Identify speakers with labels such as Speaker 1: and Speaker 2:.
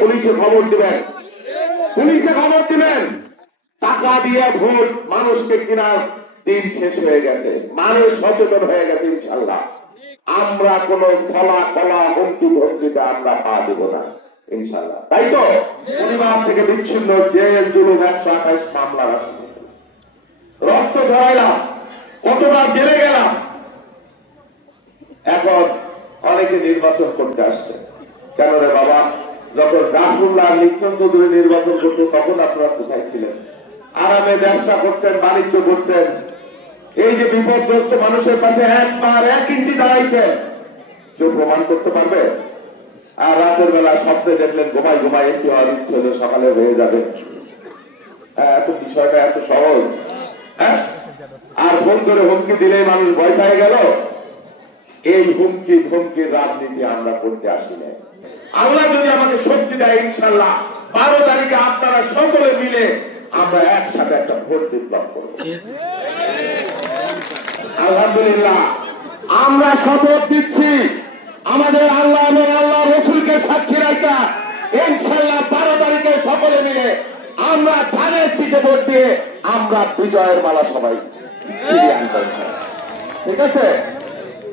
Speaker 1: পুলিশে খবর দিবেন। পুলিশে খবর দিবেন। টাকা দিয়ে ভোট মানুষকে কেনার দিন শেষ হয়ে গেছে। মানুষ সচেতন হয়ে গেছে ইনশাল্লাহ আমরা কোন ফলা হুমকি ভক্তিতে আমরা পা দেব না ইনশাল্লাহ তাই তো? পরিবার থেকে বিচ্ছিন্ন জেল, জুলুম, একশো আঠাইশ মামলা রক্ত ঝরাইলাম কতবার জেলে গেলাম। এখন অনেকে নির্বাচন করতে আসছে। কেন রে বাবা? যখন রাহুল্লাহ নিক্সন চৌধুরী নির্বাচন করতো তখন আপনারা কোথায় ছিলেন? আরামে ব্যবসা করছেন বাণিজ্য করছেন। এই যে বিপদগ্রস্ত মানুষের পাশে একবার এক ইঞ্চি দাঁড়াইছেন কেউ প্রমাণ করতে পারবে? আর রাতের বেলা স্বপ্নে দেখলেন ঘুমাই ঘুমাই একটু ইচ্ছে হলো সকালে হয়ে যাবে। হ্যাঁ, এত বিষয়টা এত সহজ। হ্যাঁ আর ফোন করে হুমকি দিলে মানুষ ভয় পেয়ে গেল। এই হুমকি ধমকির রাজনীতি আমরা করতে আসি না আল্লাহ যদি আমাকে শক্তি দেয় ইনশাল্লাহ বারো তারিখে আপনারা সকলে মিলে আমরা একসাথে একটা ভোট বিপ্লব করব। আলহামদুলিল্লাহ, আমরা শপথ দিচ্ছি আমাদের আল্লাহ এবং আল্লাহ রসুলকে সাক্ষী রাখা ইনশাল্লাহ বারো তারিখে সকলে মিলে আমরা ধানের শীষে ভোট দিয়ে আমরা বিজয়ের মালা সবাই ঠিক আছে?